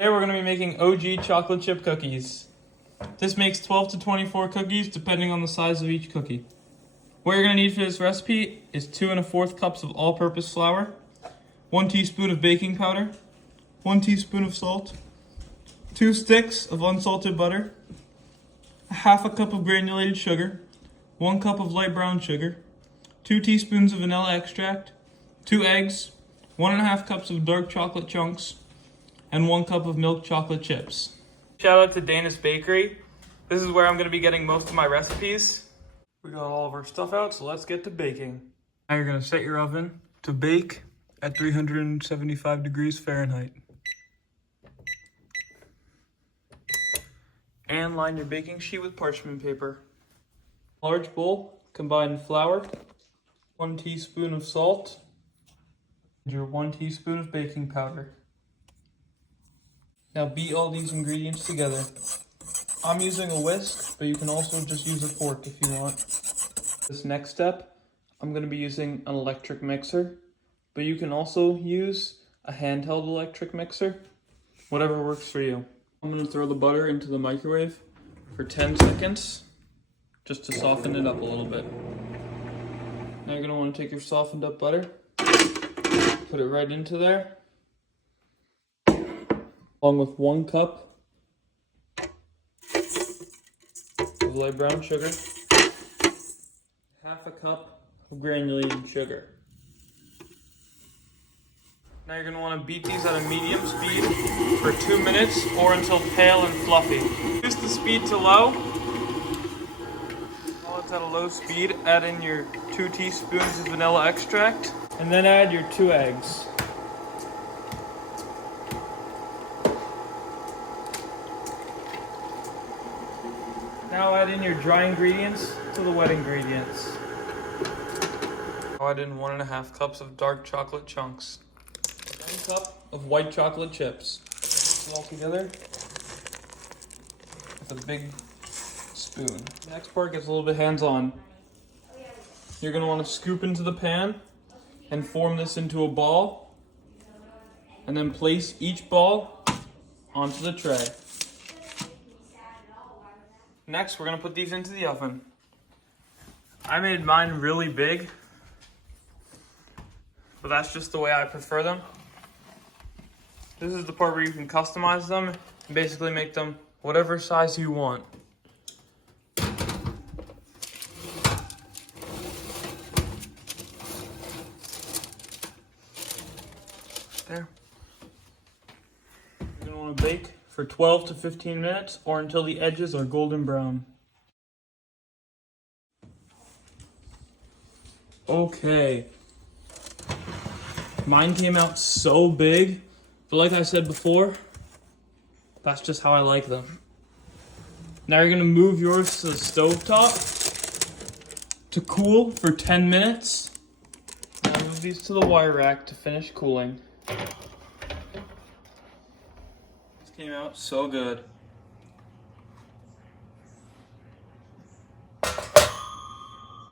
Today we're going to be making OG chocolate chip cookies. This makes 12 to 24 cookies depending on the size of each cookie. What you're going to need for this recipe is 2 1/4 cups of all-purpose flour, 1 teaspoon of baking powder, 1 teaspoon of salt, 2 sticks of unsalted butter, 1/2 cup of granulated sugar, 1 cup of light brown sugar, 2 teaspoons of vanilla extract, 2 eggs, 1 1/2 cups of dark chocolate chunks, and 1 cup of milk chocolate chips. Shout out to Dana's Bakery. This is where I'm going to be getting most of my recipes. We got all of our stuff out, so let's get to baking. Now you're going to set your oven to bake at 375 degrees Fahrenheit. And line your baking sheet with parchment paper. Large bowl, combine flour, 1 teaspoon of salt, and your 1 teaspoon of baking powder. Now beat all these ingredients together. I'm using a whisk, but you can also just use a fork if you want. This next step, I'm going to be using an electric mixer, but you can also use a handheld electric mixer, whatever works for you. I'm going to throw the butter into the microwave for 10 seconds, just to soften it up a little bit. Now you're going to want to take your softened up butter, put it right into there, along with 1 cup of light brown sugar, 1/2 cup of granulated sugar. Now you're going to want to beat these at a medium speed for 2 minutes or until pale and fluffy. Reduce the speed to low. While it's at a low speed, add in your 2 teaspoons of vanilla extract, and then add your 2 eggs. Now add in your dry ingredients to the wet ingredients. Now add in 1 1/2 cups of dark chocolate chunks. 1 cup of white chocolate chips. Mix it all together with a big spoon. The next part gets a little bit hands-on. You're going to want to scoop into the pan and form this into a ball, and then place each ball onto the tray. Next, we're going to put these into the oven. I made mine really big, but that's just the way I prefer them. This is the part where you can customize them and basically make them whatever size you want. There. You're going to want to bake for 12 to 15 minutes or until the edges are golden brown. Okay. Mine came out so big, but like I said before, that's just how I like them. Now you're going to move yours to the stovetop to cool for 10 minutes. Now move these to the wire rack to finish cooling. Came out so good.